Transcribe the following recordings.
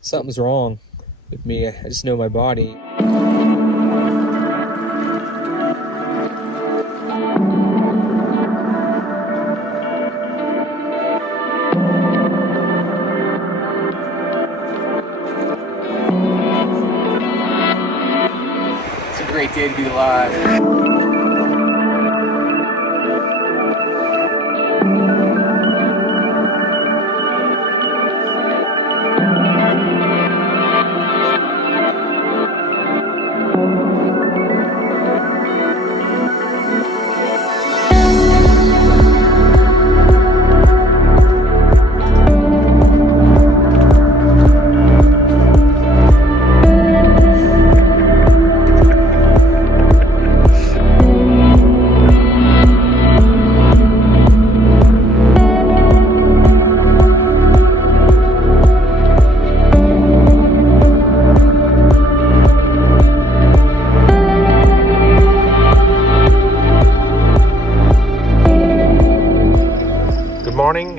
something's wrong with me. I just know my body. It's a great day to be alive.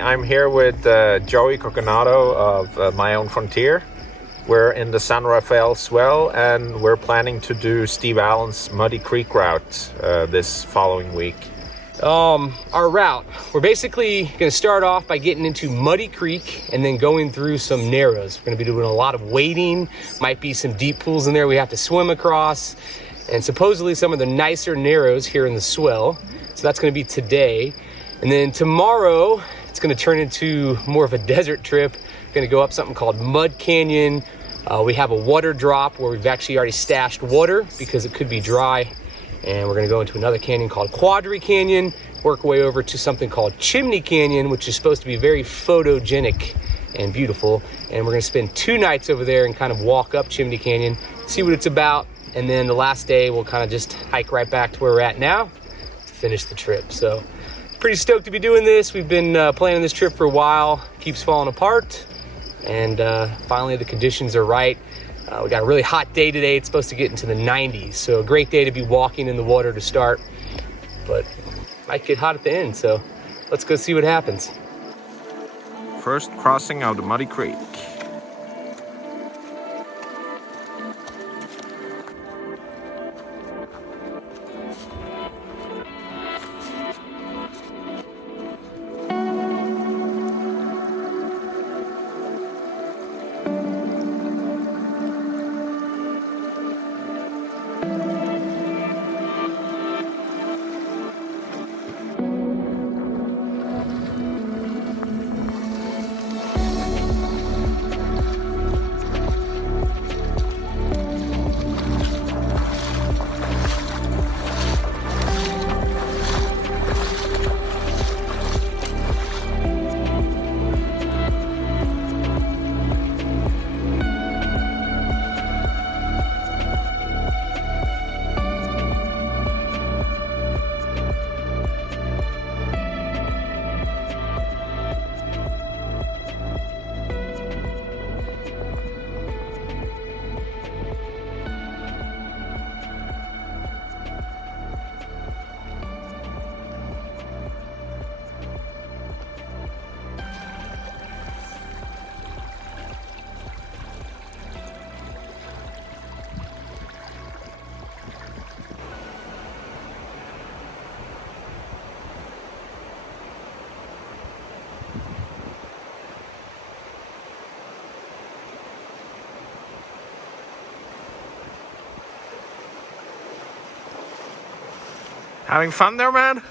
I'm here with Joey Coconato of My Own Frontier. We're in the San Rafael Swell and we're planning to do Steve Allen's Muddy Creek route this following week. Our route, we're basically going to start off by getting into Muddy Creek and then going through some narrows. We're going to be doing a lot of wading, might be some deep pools in there we have to swim across, and supposedly some of the nicer narrows here in the swell. So that's going to be today. And then tomorrow, it's going to turn into more of a desert trip. Going to go up something called Mud Canyon. We have a water drop where we've actually already stashed water because it could be dry. And we're going to go into another canyon called Quadri Canyon, work our way over to something called Chimney Canyon, which is supposed to be very photogenic and beautiful. And we're going to spend 2 nights over there and kind of walk up Chimney Canyon, see what it's about. And then the last day, we'll kind of just hike right back to where we're at now to finish the trip. So pretty stoked to be doing this. We've been planning this trip for a while. Keeps falling apart. And finally the conditions are right. We got a really hot day today. It's supposed to get into the 90s. So a great day to be walking in the water to start. But might get hot at the end. So let's go see what happens. First crossing of the Muddy Creek. Having fun there, man?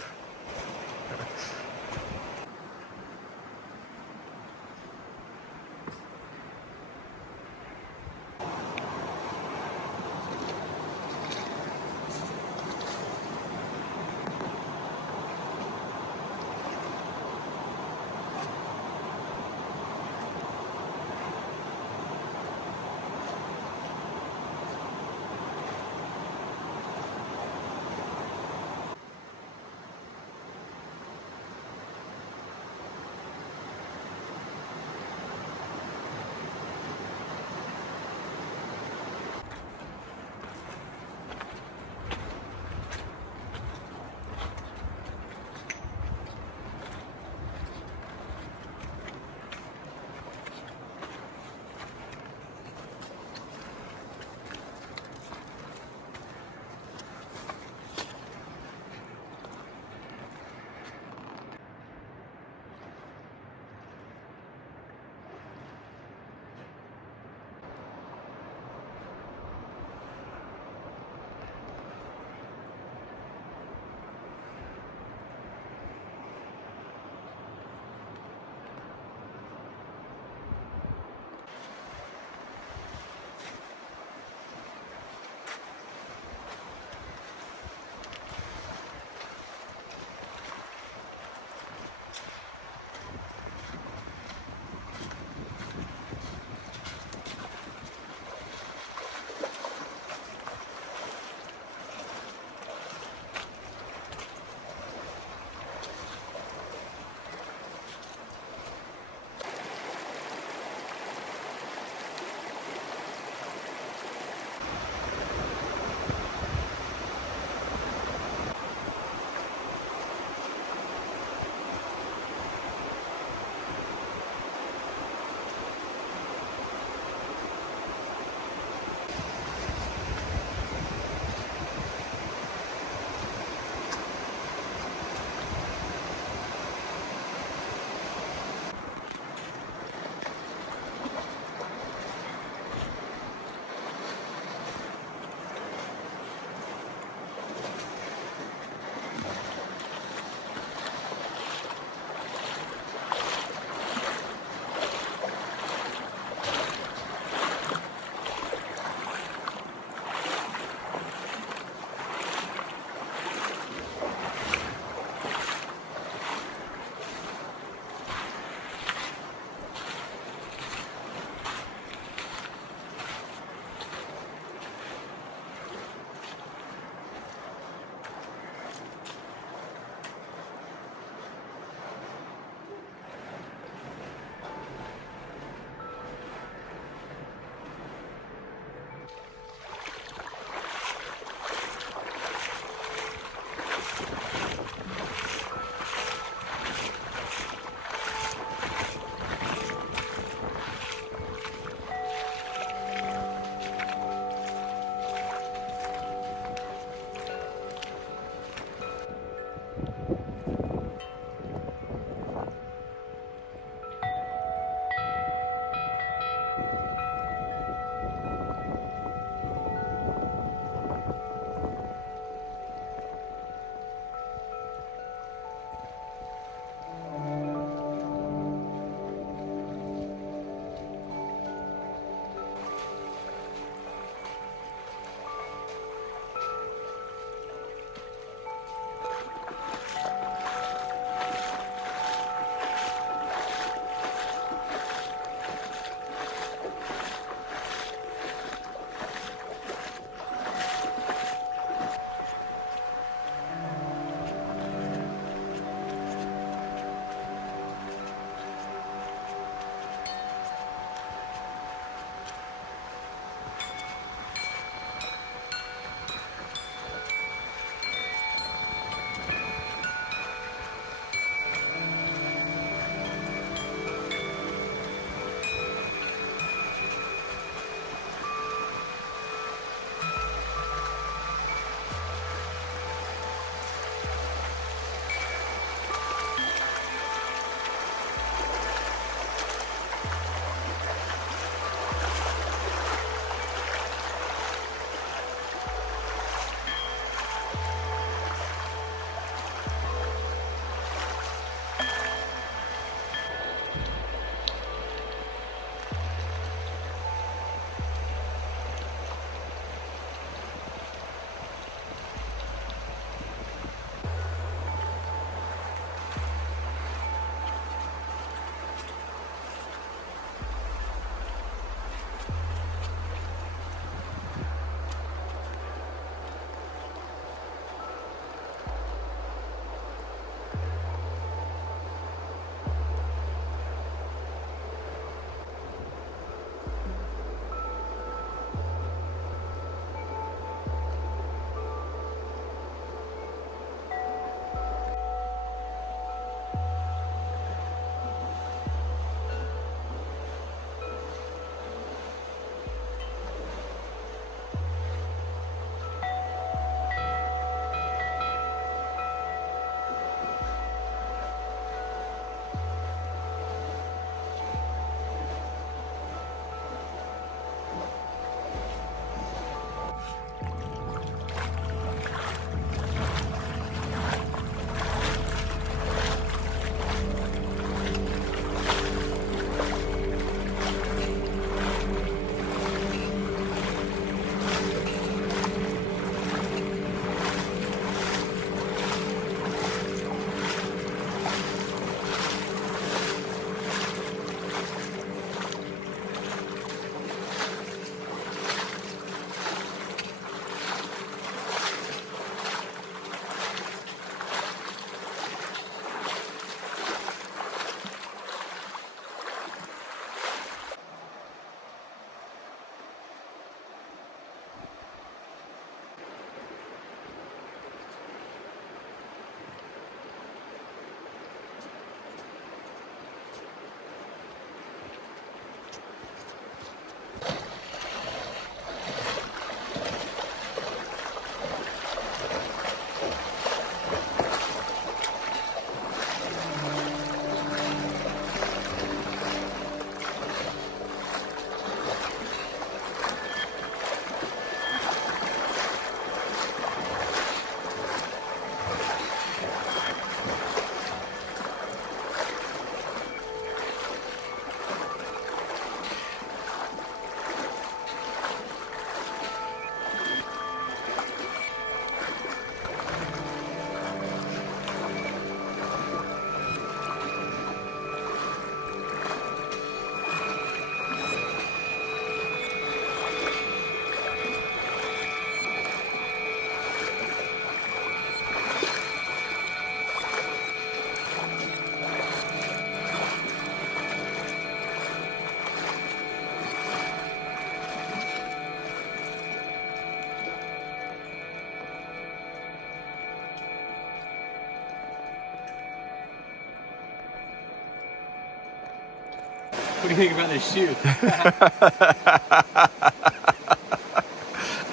What do you think about this shoe?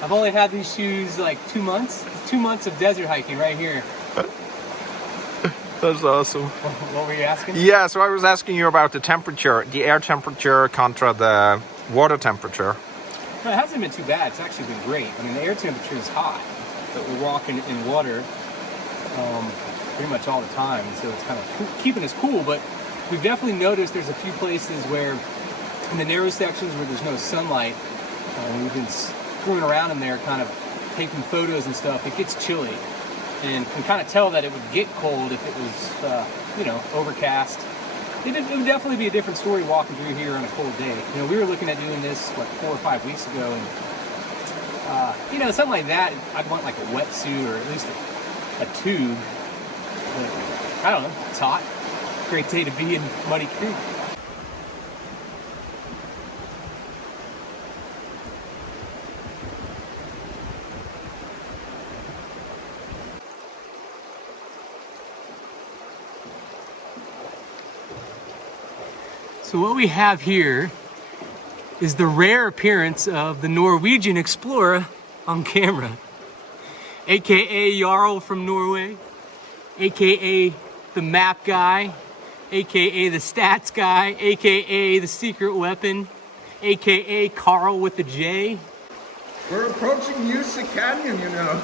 I've only had these shoes like 2 months. It's 2 months of desert hiking right here. That's awesome. What were you asking? Yeah, so I was asking you about the temperature, the air temperature contra water temperature? No, it hasn't been too bad. It's actually been great. I mean, the air temperature is hot, but we're walking in water pretty much all the time, and so it's kind of keeping us cool. But we've definitely noticed there's a few places where, in the narrow sections where there's no sunlight, we've been screwing around in there, kind of taking photos and stuff. It gets chilly, and can kind of tell that it would get cold if it was, you know, overcast. It would definitely be a different story walking through here on a cold day. You know, we were looking at doing this like 4 or 5 weeks ago, and you know, something like that, I'd want like a wetsuit or at least a tube. But I don't know, it's hot. Great day to be in Muddy Creek. So what we have here is the rare appearance of the Norwegian explorer on camera, aka Jarl from Norway, aka the map guy, aka the stats guy, aka the secret weapon, aka Carl with the J. We're approaching Chute Canyon, you know.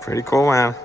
Pretty cool, man.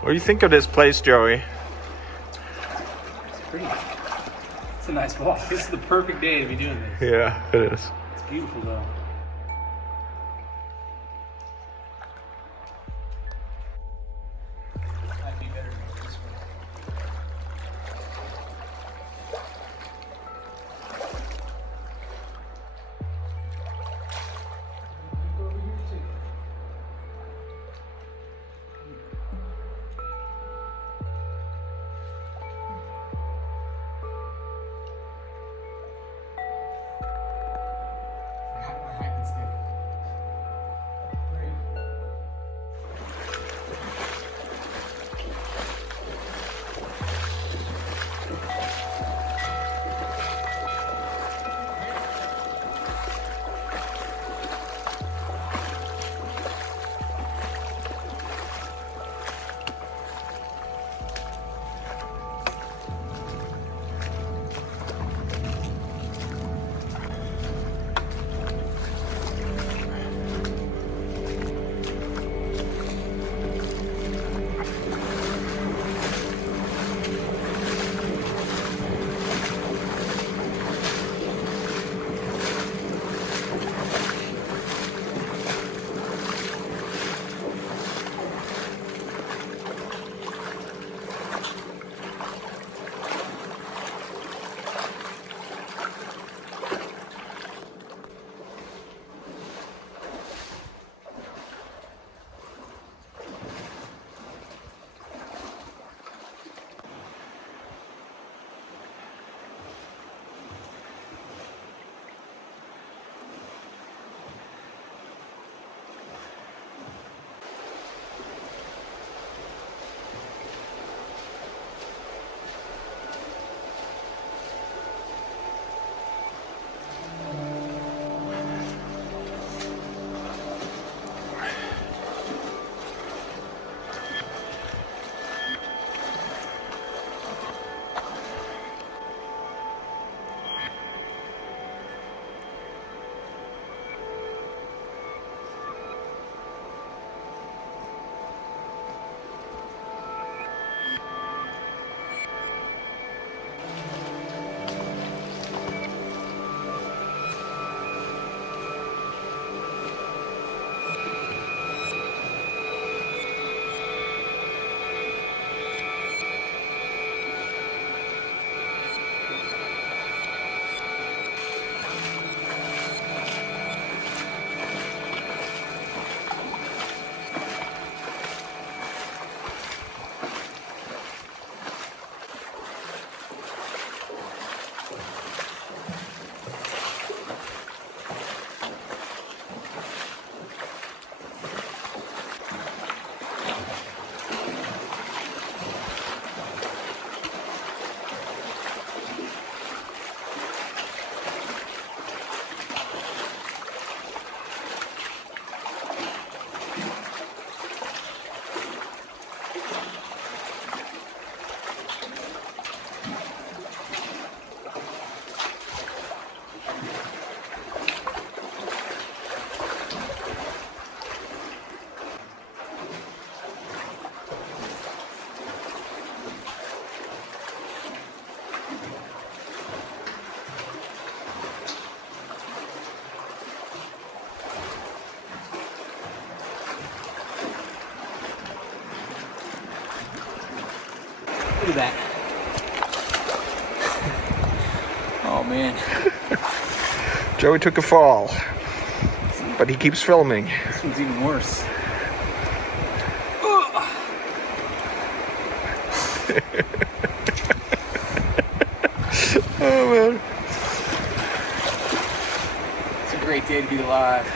What do you think of this place, Joey? It's pretty. It's a nice walk. This is the perfect day to be doing this. Yeah, it is. It's beautiful though. Might be better to go this way. Go over here too. at that. Oh man. Joey took a fall, but he keeps filming. This one's even worse. Oh man. It's a great day to be alive.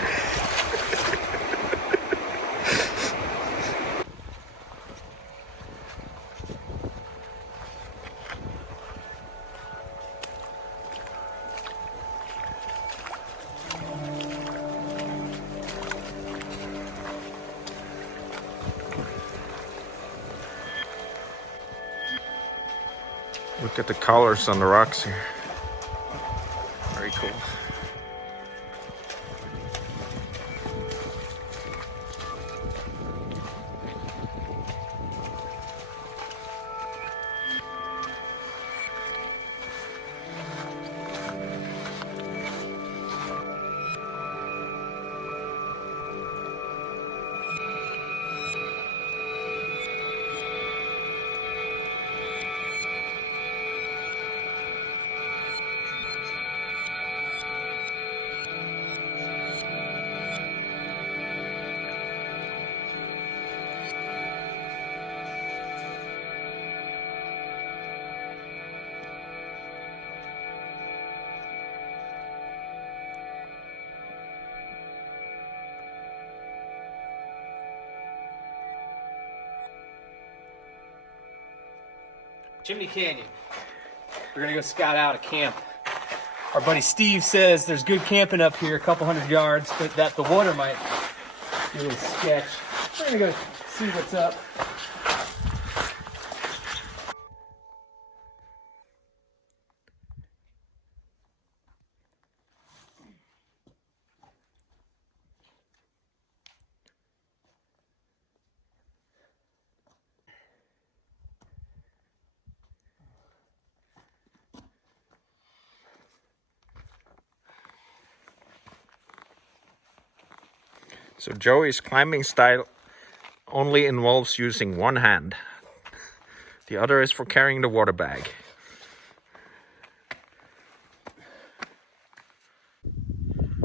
Look at the colors on the rocks here. Very cool. Chimney Canyon. We're gonna go scout out a camp. Our buddy Steve says there's good camping up here, a couple 100 yards, but that the water might be a little sketch. We're gonna go see what's up. So Joey's climbing style only involves using one hand. The other is for carrying the water bag.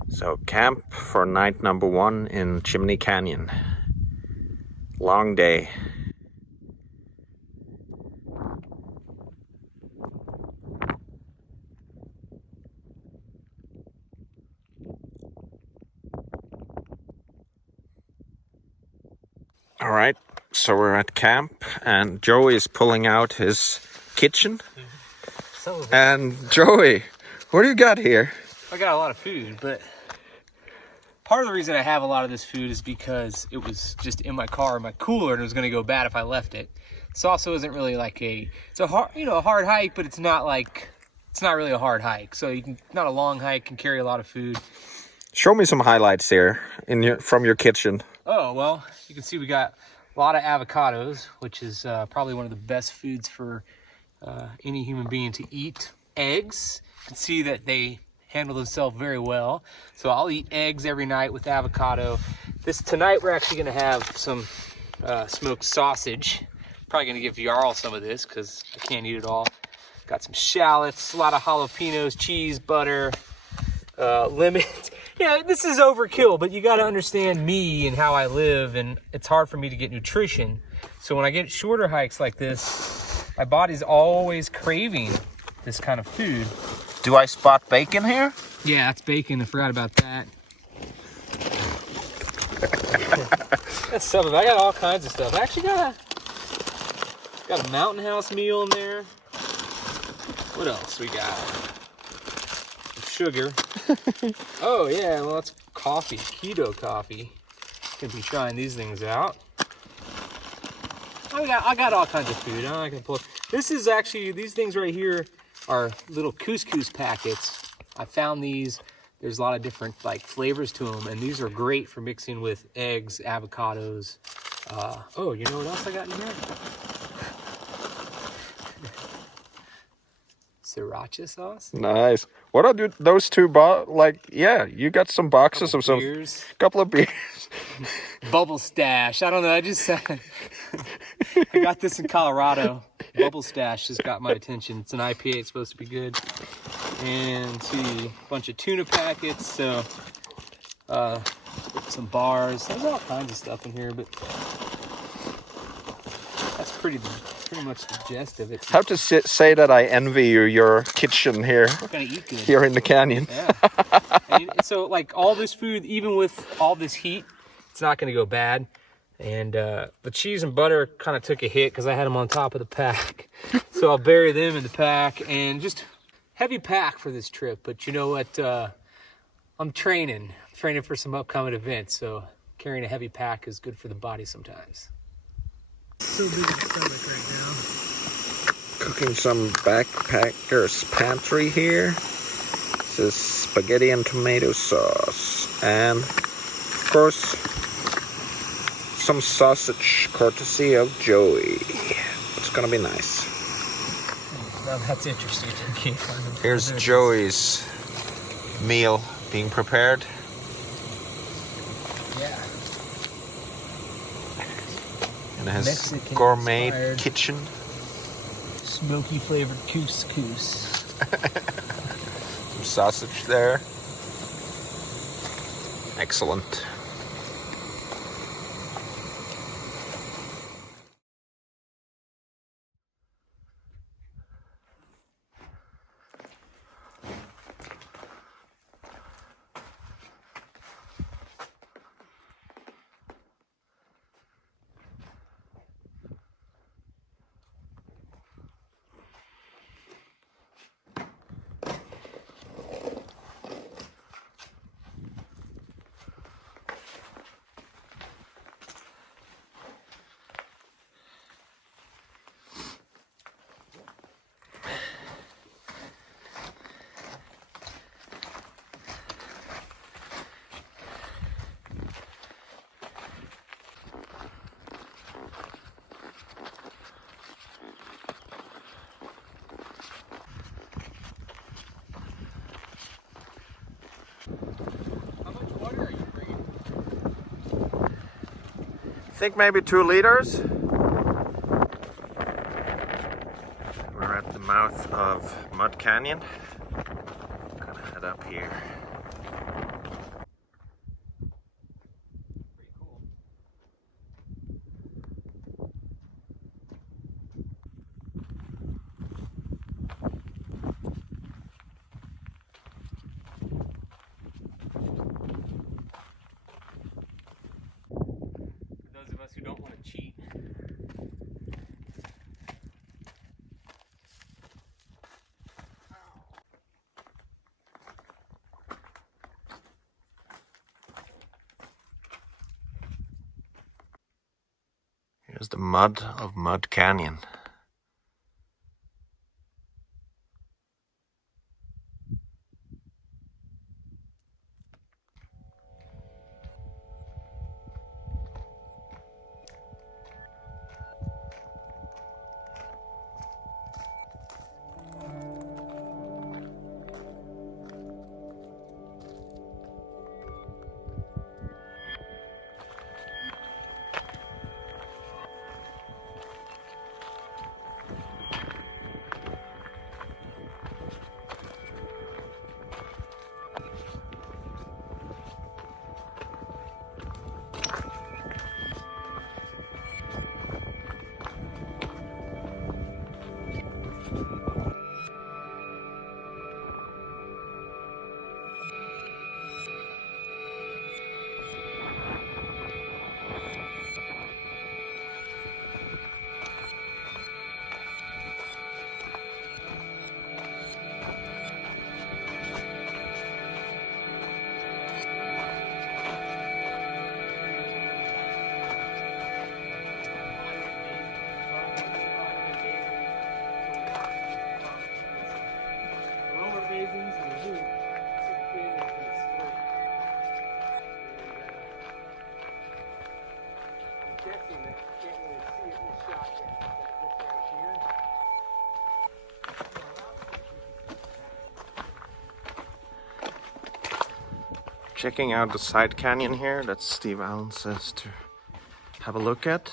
So camp for night number 1 in Chimney Canyon. Long day. All right, so we're at camp and Joey is pulling out his kitchen. And Joey, what do you got here? I got a lot of food, but part of the reason I have a lot of this food is because it was just in my car, in my cooler, and it was going to go bad if I left it. This also isn't really like it's a hard, a hard hike, but it's not really a hard hike. So not a long hike, can carry a lot of food. Show me some highlights here from your kitchen. Oh, well, you can see we got a lot of avocados, which is probably one of the best foods for any human being to eat. Eggs, you can see that they handle themselves very well. So I'll eat eggs every night with avocado. Tonight we're actually gonna have some smoked sausage. Probably gonna give Jarl some of this because I can't eat it all. Got some shallots, a lot of jalapenos, cheese, butter, lemons. Yeah, this is overkill, but you got to understand me and how I live, and it's hard for me to get nutrition. So when I get shorter hikes like this, my body's always craving this kind of food. Do I spot bacon here? Yeah, that's bacon. I forgot about that. That's some of it. I got all kinds of stuff. I actually got a Mountain House meal in there. What else we got? Sugar. Oh yeah, well that's coffee, keto coffee. Gonna be trying these things out. I got all kinds of food. I can pull. This is actually, these things right here are little couscous packets. I found these. There's a lot of different flavors to them, and these are great for mixing with eggs, avocados. Oh, you know what else I got in here? sriracha sauce. Nice. What are those two like? Yeah, you got some boxes of some Beers. couple of beers. Bubble Stash. I don't know. I just said I got this in Colorado. Bubble Stash just got my attention. It's an IPA. It's supposed to be good. And let's see, a bunch of tuna packets. So some bars. There's all kinds of stuff in here, but that's pretty much the gist of it. I have to say that I envy your kitchen here. We're gonna eat good. Here in the canyon. Yeah. And so like all this food, even with all this heat, it's not gonna go bad. And the cheese and butter kind of took a hit because I had them on top of the pack. So I'll bury them in the pack and just heavy pack for this trip. But you know what? I'm training for some upcoming events. So carrying a heavy pack is good for the body sometimes. So big in the stomach right now. Cooking some backpacker's pantry here. This is spaghetti and tomato sauce. And of course, some sausage courtesy of Joey. It's gonna be nice. Now that's interesting. Here's Joey's meal being prepared. Yeah. And it has Mexican gourmet inspired. kitchen. Smoky flavored couscous. Some sausage there. Excellent. I think maybe 2 liters. We're at the mouth of Mud Canyon. Gonna head up here. Those of us who don't want to cheat. Here's the mud of Mud Canyon. Checking out the side canyon here that Steve Allen says to have a look at.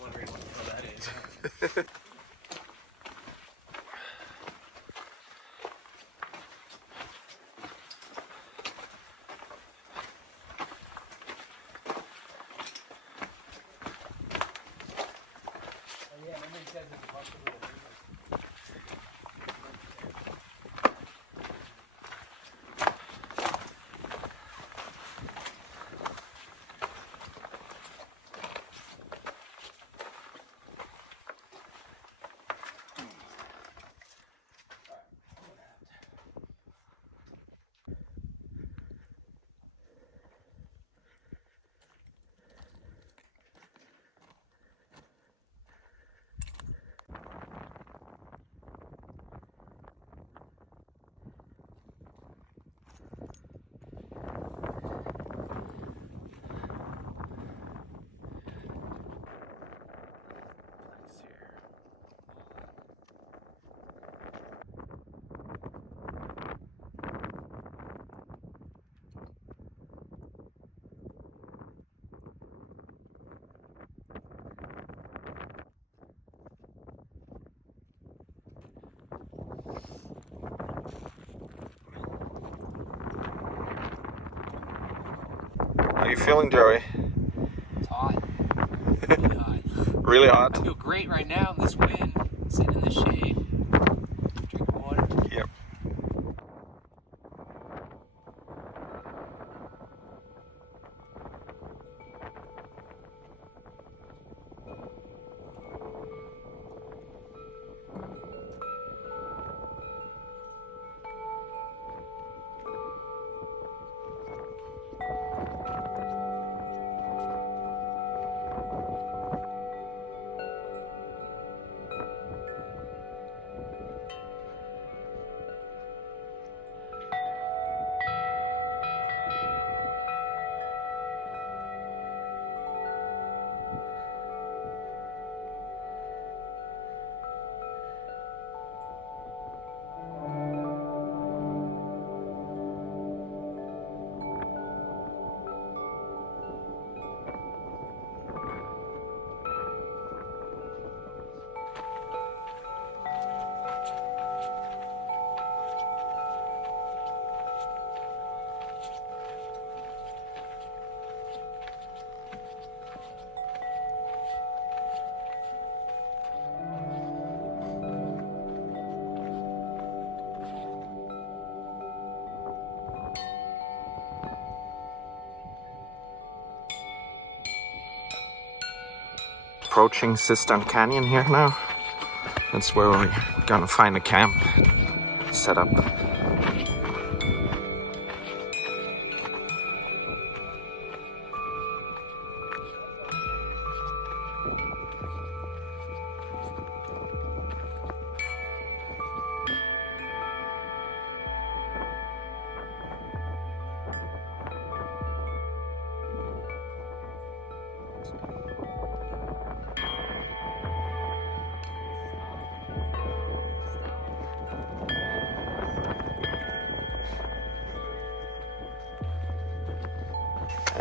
Wondering what the hell that is. How are you feeling, Joey? It's hot. Really hot. Really hot? I feel great right now in this wind, sitting in the shade, drinking water. Yep. Approaching Cistern Canyon here now. That's where we're gonna find a camp set up.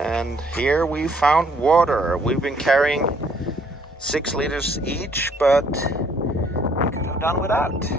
And here we found water. We've been carrying 6 liters each, but we could have done without.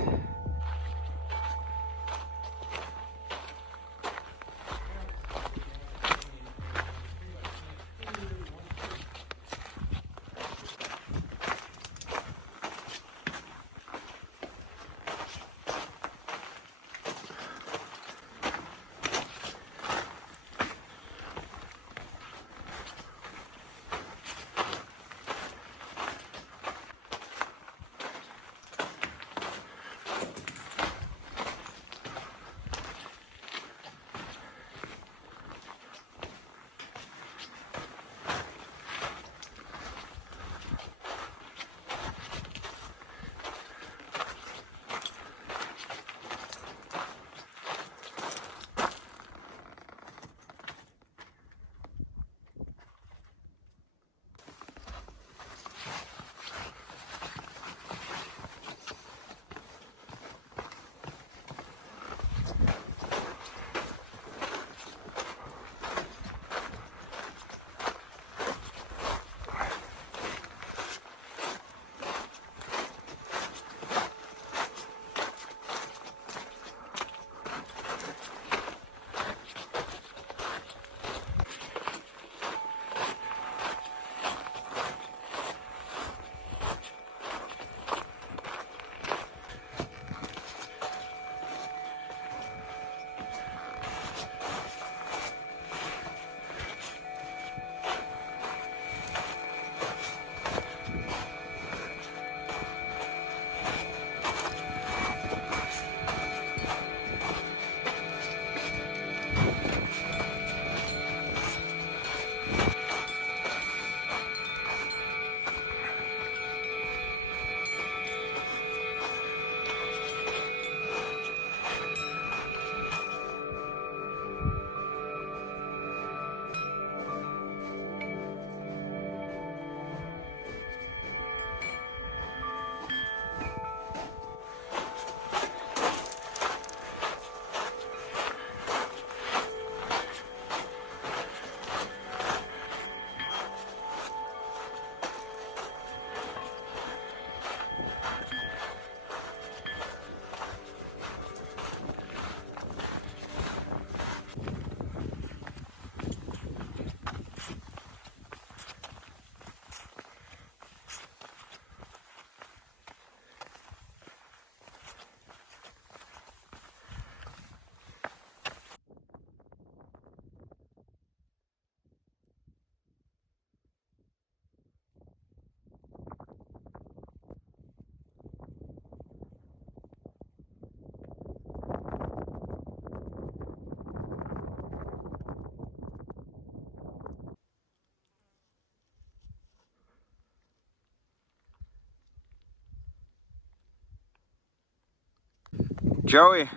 Joey,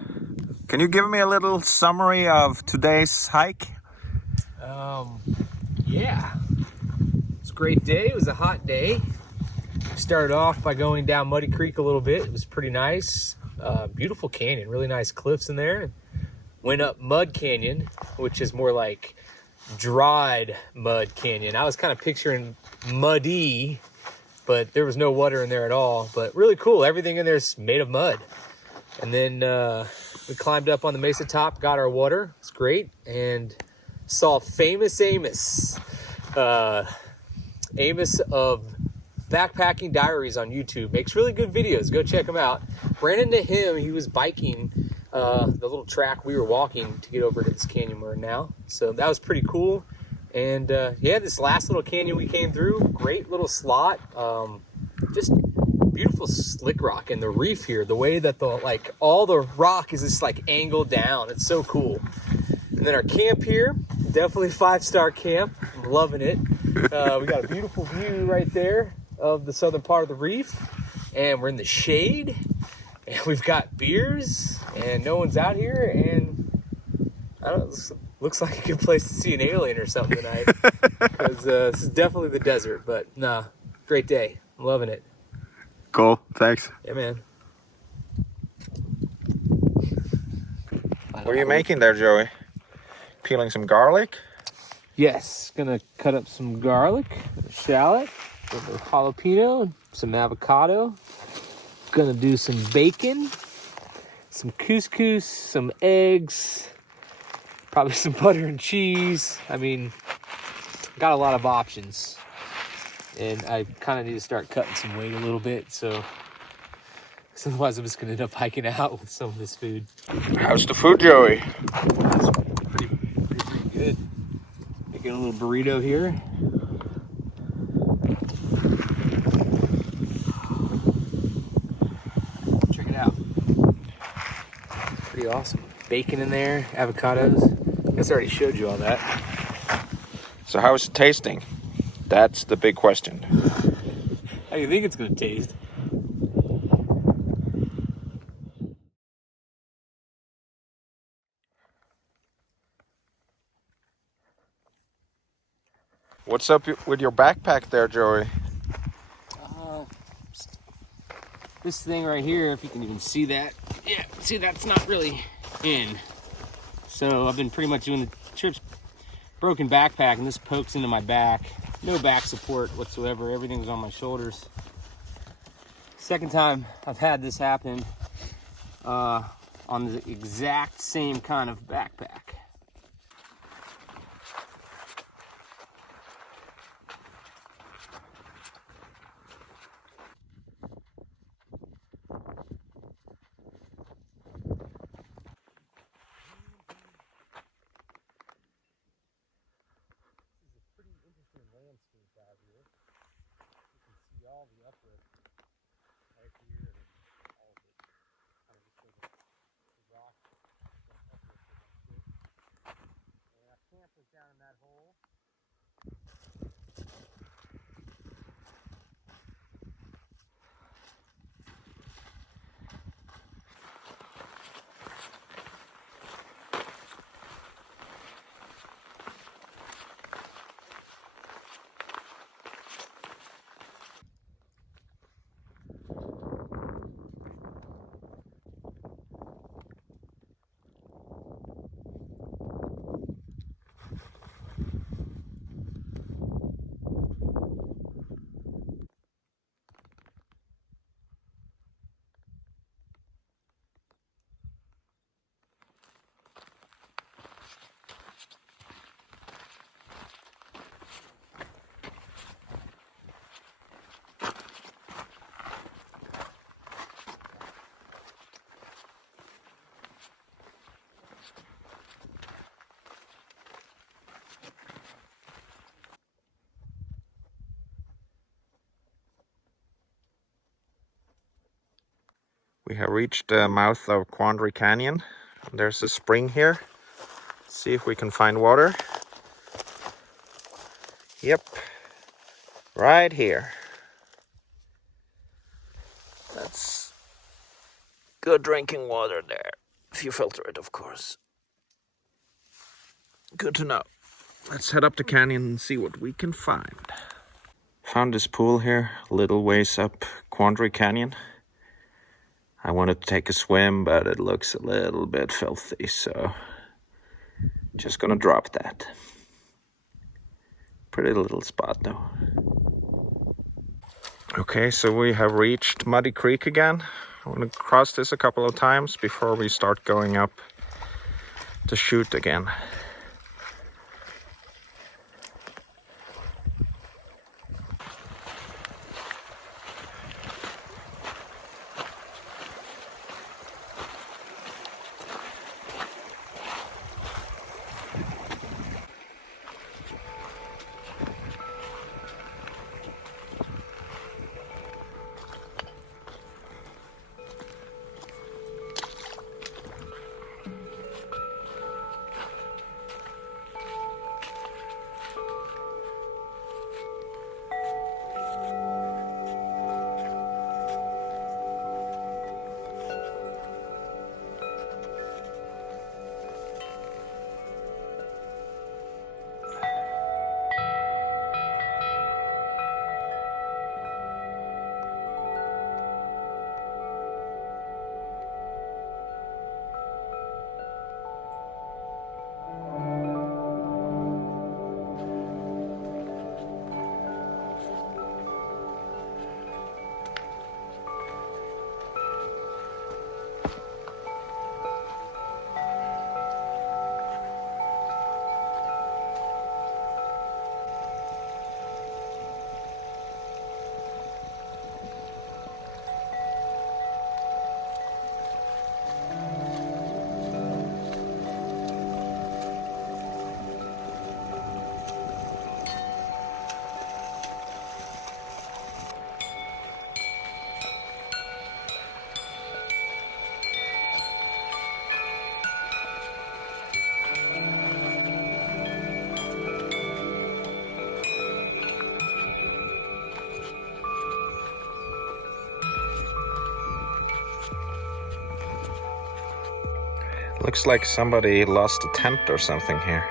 can you give me a little summary of today's hike? Yeah, it's a great day. It was a hot day. Started off by going down Muddy Creek a little bit. It was pretty nice. Beautiful canyon, really nice cliffs in there. Went up Mud Canyon, which is more like dried mud canyon. I was kind of picturing muddy, but there was no water in there at all. But really cool. Everything in there is made of mud. And then we climbed up on the mesa top, got our water. It's great. And saw famous Amos. Amos of Backpacking Diaries on YouTube. Makes really good videos. Go check him out. Ran into him. He was biking the little track we were walking to get over to this canyon we're in now. So that was pretty cool. And yeah, this last little canyon we came through, great little slot. Just beautiful slick rock, and the reef here, the way that all the rock is just like angled down. It's so cool. And then our camp here, definitely 5-star camp. I'm loving it. We got a beautiful view right there of the southern part of the reef, and we're in the shade, and we've got beers, and no one's out here, and I don't know, this looks like a good place to see an alien or something tonight, because this is definitely the desert. But nah, great day. I'm loving it. Cool, thanks. Yeah, man. What are you making there, Joey? Peeling some garlic? Yes, gonna cut up some garlic, a shallot, a little jalapeno, some avocado. Gonna do some bacon, some couscous, some eggs, probably some butter and cheese. I mean, got a lot of options. And I kind of need to start cutting some weight a little bit, so otherwise I'm just gonna end up hiking out with some of this food. How's the food, Joey? Pretty good. Making a little burrito here. Check it out. Pretty awesome. Bacon in there, avocados. I guess I already showed you all that. So how is it tasting? That's the big question. How do you think it's gonna taste? What's up with your backpack there, Joey? This thing right here, if you can even see that. Yeah, see, that's not really in. So I've been pretty much doing the trips broken backpack, and this pokes into my back. No back support whatsoever. Everything's on my shoulders. Second time I've had this happen on the exact same kind of backpack. Landscape out here. You can see all the uplift right here and all of it. Kind of just shows the rock uplift of that shit. And our camp was down in that hole. We have reached the mouth of Chimney Canyon. There's a spring here. See if we can find water. Yep, right here. That's good drinking water there, if you filter it, of course. Good to know. Let's head up the canyon and see what we can find. Found this pool here, a little ways up Chimney Canyon. I wanted to take a swim, but it looks a little bit filthy, so just gonna drop that. Pretty little spot though. Okay, so we have reached Muddy Creek again. I want to cross this a couple of times before we start going up the chute again. Looks like somebody lost a tent or something here.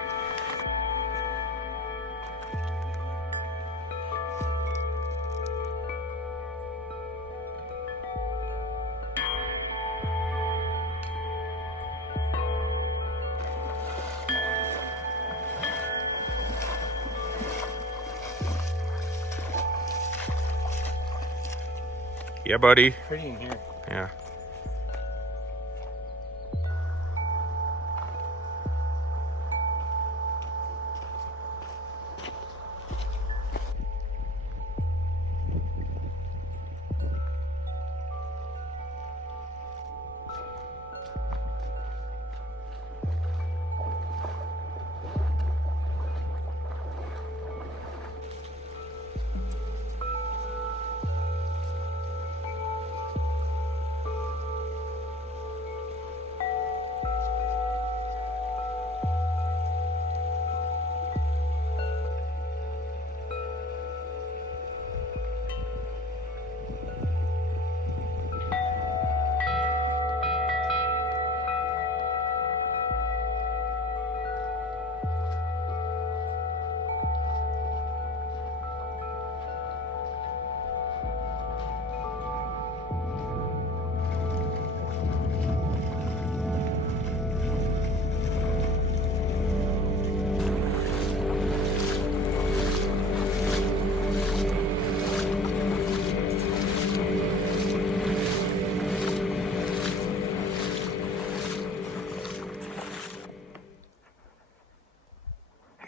Yeah, buddy. Pretty in here. Yeah.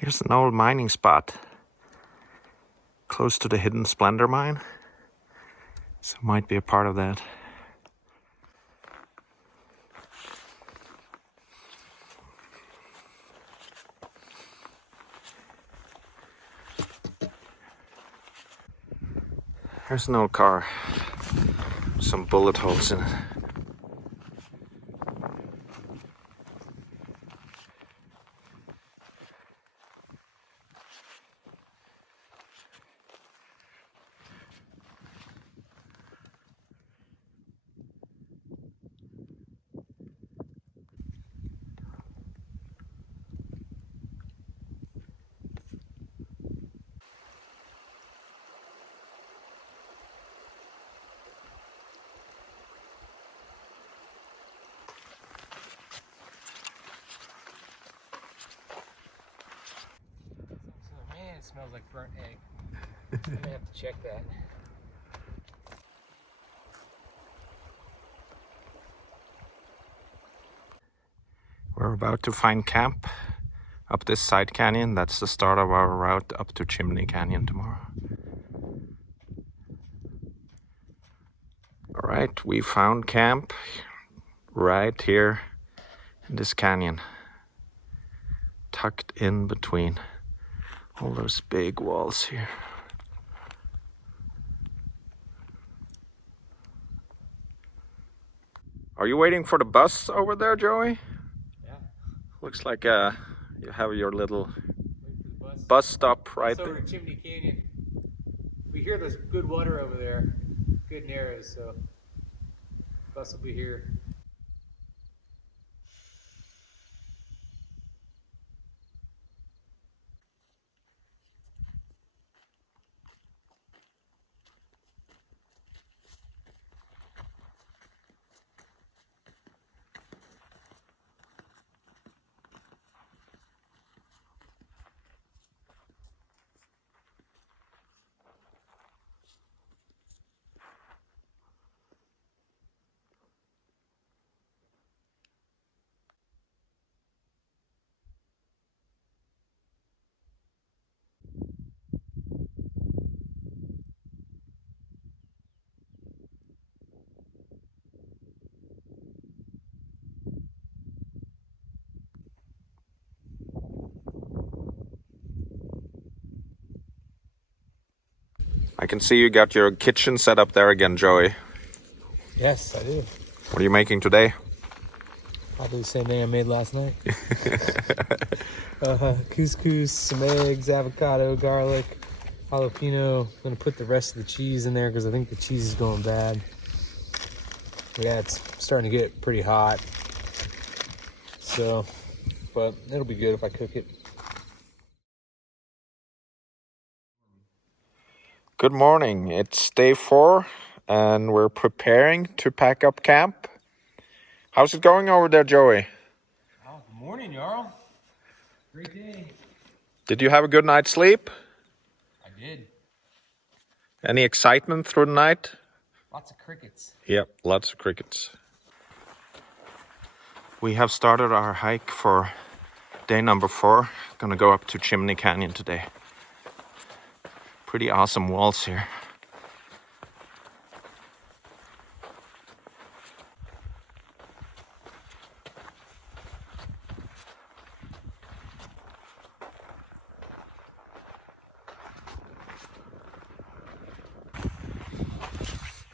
Here's an old mining spot, close to the hidden Splendor mine, so might be a part of that. Here's an old car, some bullet holes in it. Man, it smells like burnt egg. I'm gonna have to check that. We're about to find camp up this side canyon. That's the start of our route up to Chimney Canyon tomorrow. All right, we found camp right here in this canyon, tucked in between all those big walls here. Are you waiting for the bus over there, Joey? Yeah. Looks like you have your little bus stop right It's over there. to Chimney Canyon. We hear there's good water over there, good narrows, so bus will be here. I can see you got your kitchen set up there again, Joey. Yes, I do. What are you making today? Probably the same thing I made last night. Couscous, some eggs, avocado, garlic, jalapeno. I'm gonna put the rest of the cheese in there because I think the cheese is going bad. Yeah, it's starting to get pretty hot. So, but it'll be good if I cook it. Good morning. It's day 4 and we're preparing to pack up camp. How's it going over there, Joey? Oh, good morning, Jarl. Great day. Did you have a good night's sleep? I did. Any excitement through the night? Lots of crickets. Yep, lots of crickets. We have started our hike for day number 4. Gonna go up to Chimney Canyon today. Pretty awesome walls here.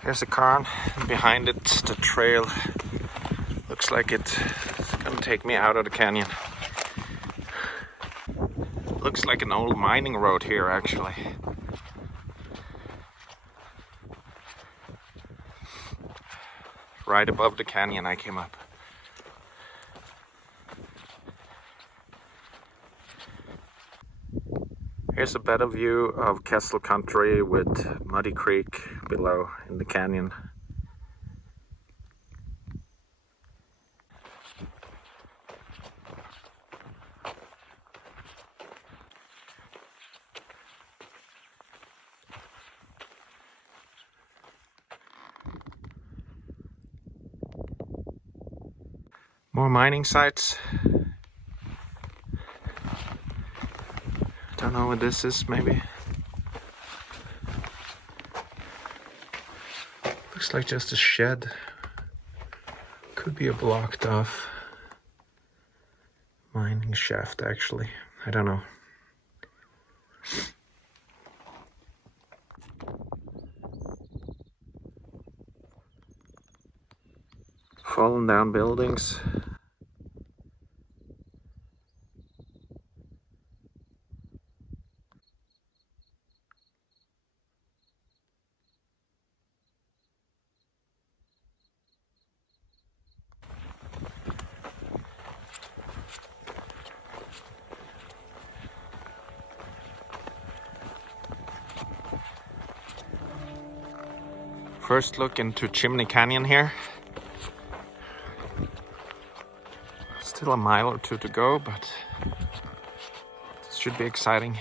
Here's the cairn, and behind it the trail. Looks like it's gonna take me out of the canyon. Looks like an old mining road here, actually. Right above the canyon I came up. Here's a better view of Kessel Country with Muddy Creek below in the canyon. More mining sites. Don't know what this is, maybe. Looks like just a shed. Could be a blocked off mining shaft, actually. I don't know. Fallen down buildings. First look into Chimney Canyon here. Still a mile or two to go, but this should be exciting.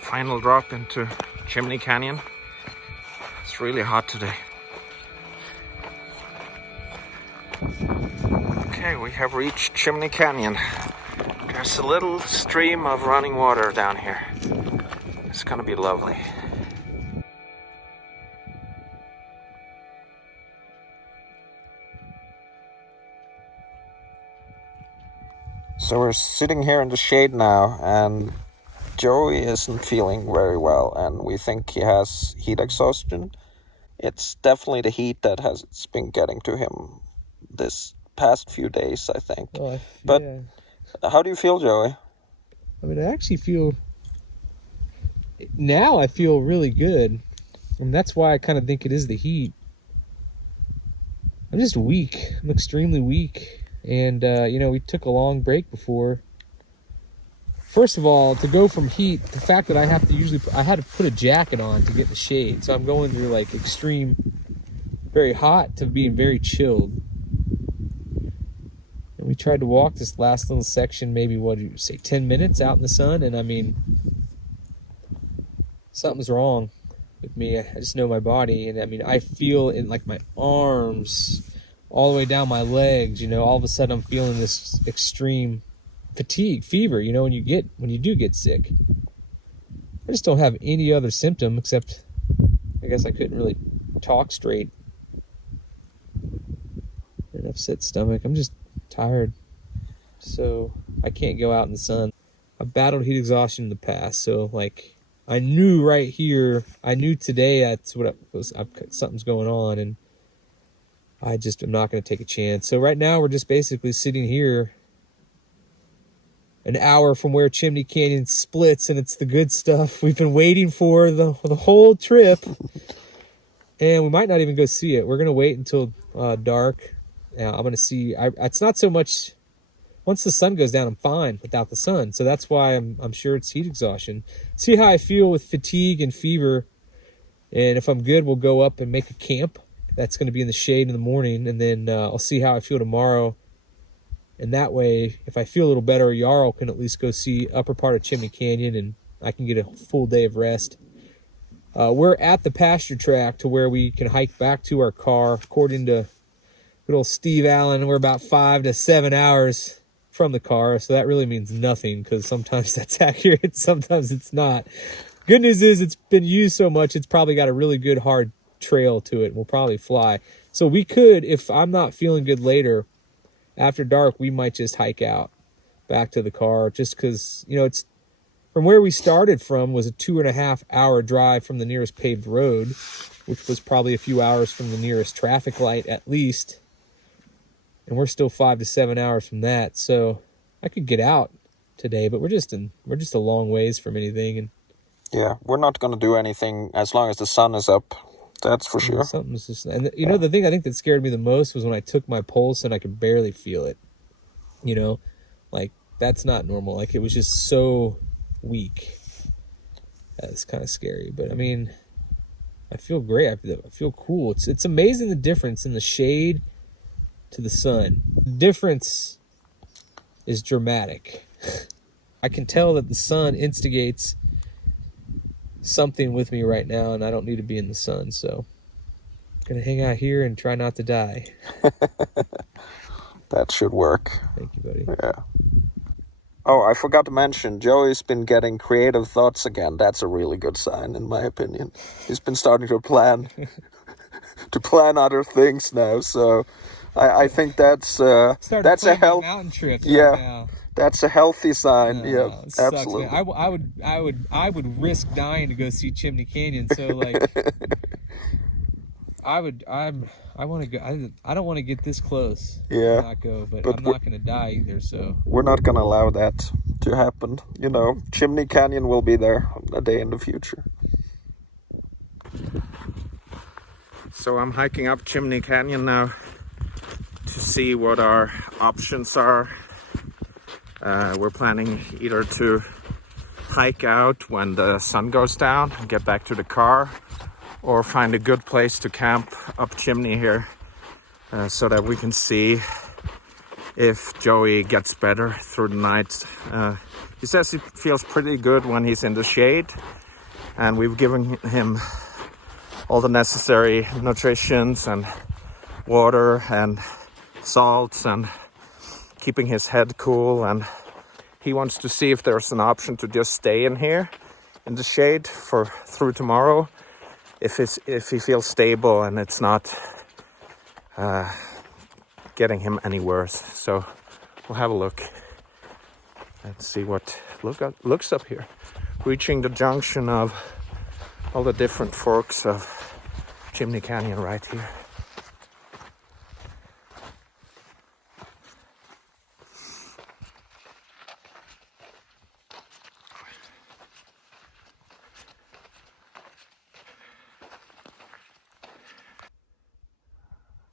Final drop into Chimney Canyon. It's really hot today. Okay, we have reached Chimney Canyon. There's a little stream of running water down here. It's gonna be lovely. So we're sitting here in the shade now, and Joey isn't feeling very well, and we think he has heat exhaustion. It's definitely the heat that has been getting to him this past few days, I think. Oh, But yeah. how do you feel, Joey? I mean, I actually feel, now I feel really good. And that's why I kind of think it is the heat. I'm just weak. I'm extremely weak. And, you know, we took a long break before. First of all, to go from heat, the fact that I had to put a jacket on to get the shade. So I'm going through like extreme, very hot to being very chilled. And we tried to walk this last little section, maybe, what do you say, 10 minutes out in the sun. And I mean, something's wrong with me. I just know my body. And I mean, I feel in like my arms, all the way down my legs, you know, all of a sudden I'm feeling this extreme fatigue, fever, you know, when you do get sick. I just don't have any other symptom except, I guess I couldn't really talk straight. An upset stomach. I'm just tired. So I can't go out in the sun. battled heat exhaustion in the past, so like I knew right here, I knew today that's what something's going on, and I just am not going to take a chance. So right now we're just basically sitting here an hour from where Chimney Canyon splits, and it's the good stuff we've been waiting for the whole trip. And we might not even go see it. We're going to wait until dark. I'm going to see. It's not so much. Once the sun goes down, I'm fine without the sun. So that's why I'm sure it's heat exhaustion. See how I feel with fatigue and fever. And if I'm good, we'll go up and make a camp. That's going to be in the shade in the morning. And then I'll see how I feel tomorrow. And that way, if I feel a little better, Jarl can at least go see upper part of Chimney Canyon, and I can get a full day of rest. We're at the pasture track to where we can hike back to our car. According to good old Steve Allen, we're about 5 to 7 hours from the car. So that really means nothing, because sometimes that's accurate, sometimes it's not. Good news is it's been used so much, it's probably got a really good hard trail to it. We'll probably fly. So we could, if I'm not feeling good later, after dark, we might just hike out back to the car, just because, you know, it's from where we started from was a 2.5 hour drive from the nearest paved road, which was probably a few hours from the nearest traffic light at least. And we're still 5 to 7 hours from that. So I could get out today, but we're just a long ways from anything. And Yeah, we're not going to do anything as long as the sun is up. That's for sure. Something's just, and you know, the thing I think that scared me the most was when I took my pulse and I could barely feel it. You know, like that's not normal. Like it was just so weak. That's kind of scary. But I mean, I feel great. I feel cool. It's amazing the difference in the shade to the sun. The difference is dramatic. I can tell that the sun instigates something with me right now, and I don't need to be in the sun, so I'm gonna hang out here and try not to die. That should work. Thank you, buddy. Yeah. Oh, I forgot to mention, Joey's been getting creative thoughts again. That's a really good sign, in my opinion. He's been starting to plan other things now, so I think that's a mountain trip. Yeah. Right now. That's a healthy sign. Yeah, Sucks, absolutely. man. I would risk dying to go see Chimney Canyon. So like, I want to go. I don't want to get this close. Yeah. And not go, but I'm not going to die either. So we're not going to allow that to happen. You know, Chimney Canyon will be there a day in the future. So I'm hiking up Chimney Canyon now to see what our options are. We're planning either to hike out when the sun goes down and get back to the car, or find a good place to camp up chimney here so that we can see if Joey gets better through the night. He says he feels pretty good when he's in the shade, and we've given him all the necessary nutritions and water and salts and keeping his head cool, and he wants to see if there's an option to just stay in here in the shade through tomorrow, if he feels stable and it's not getting him any worse. So we'll have a look and see what looks up here, reaching the junction of all the different forks of Chimney Canyon right here.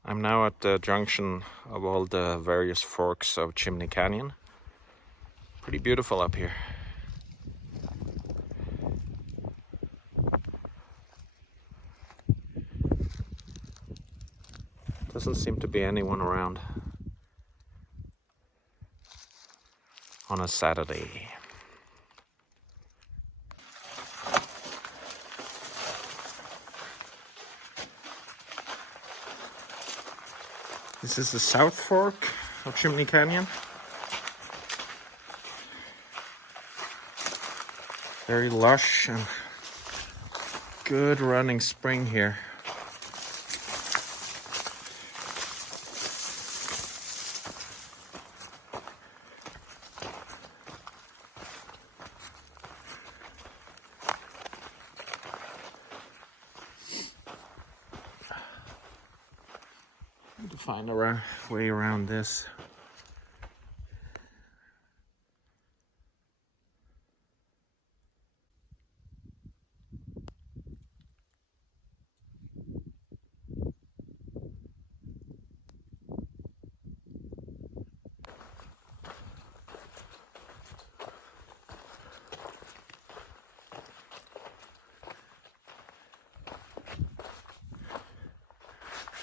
I'm now at the junction of all the various forks of Chimney Canyon. Pretty beautiful up here. Doesn't seem to be anyone around on a Saturday. This is the South Fork of Chimney Canyon. Very lush and good running spring here. find a way around this.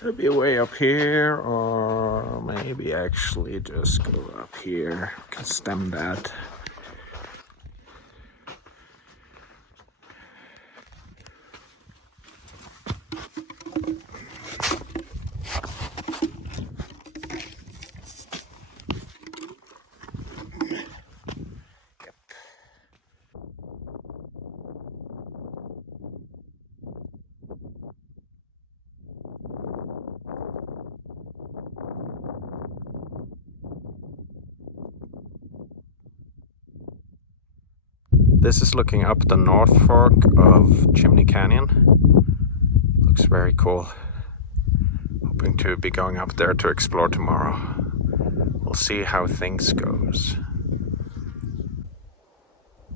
Should be a way up here, or maybe actually just go up here. Can stem that. This is looking up the North Fork of Chimney Canyon. Looks very cool. Hoping to be going up there to explore tomorrow. We'll see how things goes.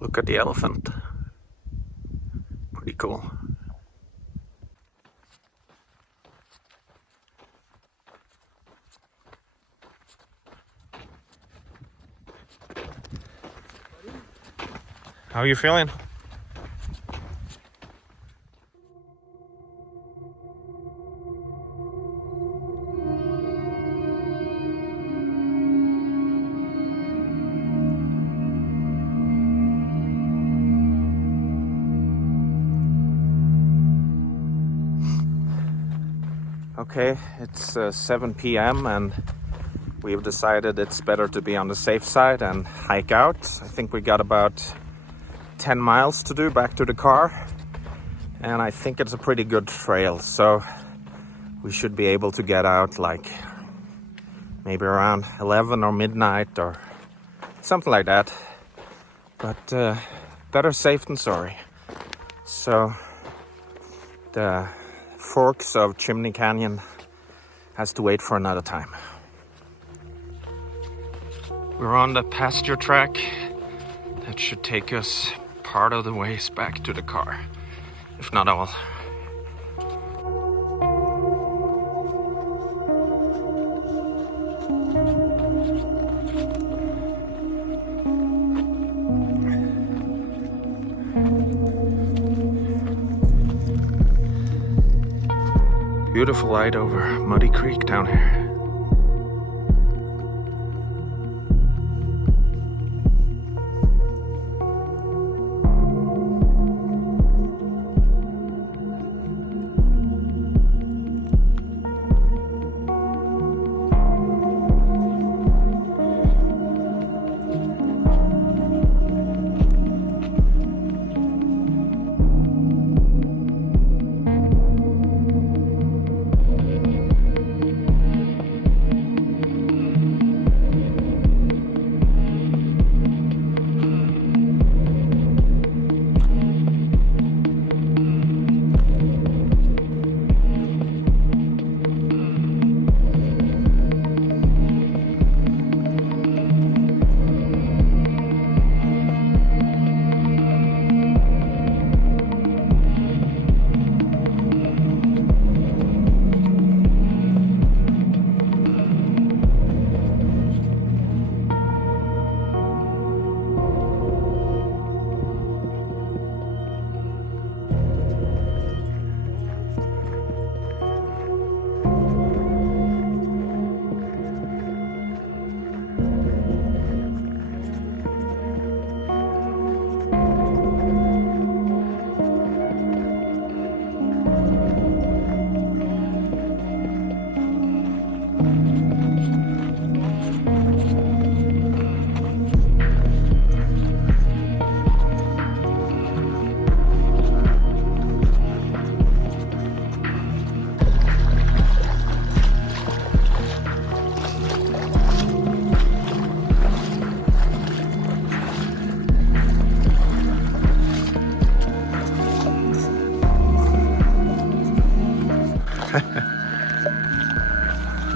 Look at the elephant. Pretty cool. How are you feeling? Okay, it's 7 p.m. and we've decided it's better to be on the safe side and hike out. I think we got about 10 miles to do back to the car, and I think it's a pretty good trail, so we should be able to get out like maybe around 11 or midnight or something like that, but better safe than sorry. So the forks of Chimney Canyon has to wait for another time. We're on the pasture track that should take us part of the ways back to the car, if not all. Beautiful light over Muddy Creek down here.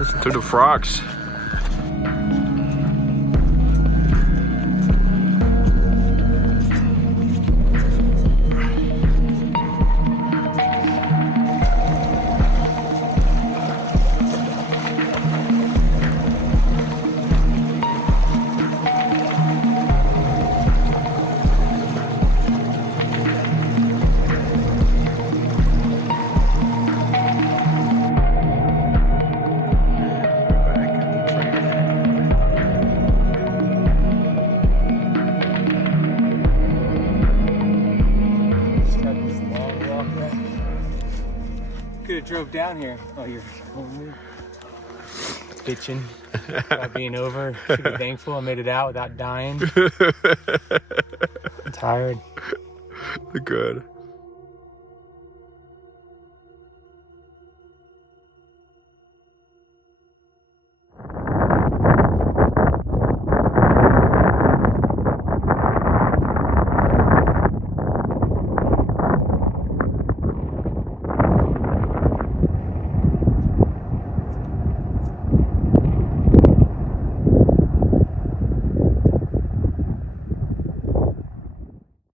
Listen to the frogs. Could have drove down here. Oh, you're bitching about being over. Should be thankful I made it out without dying. I'm tired. Good.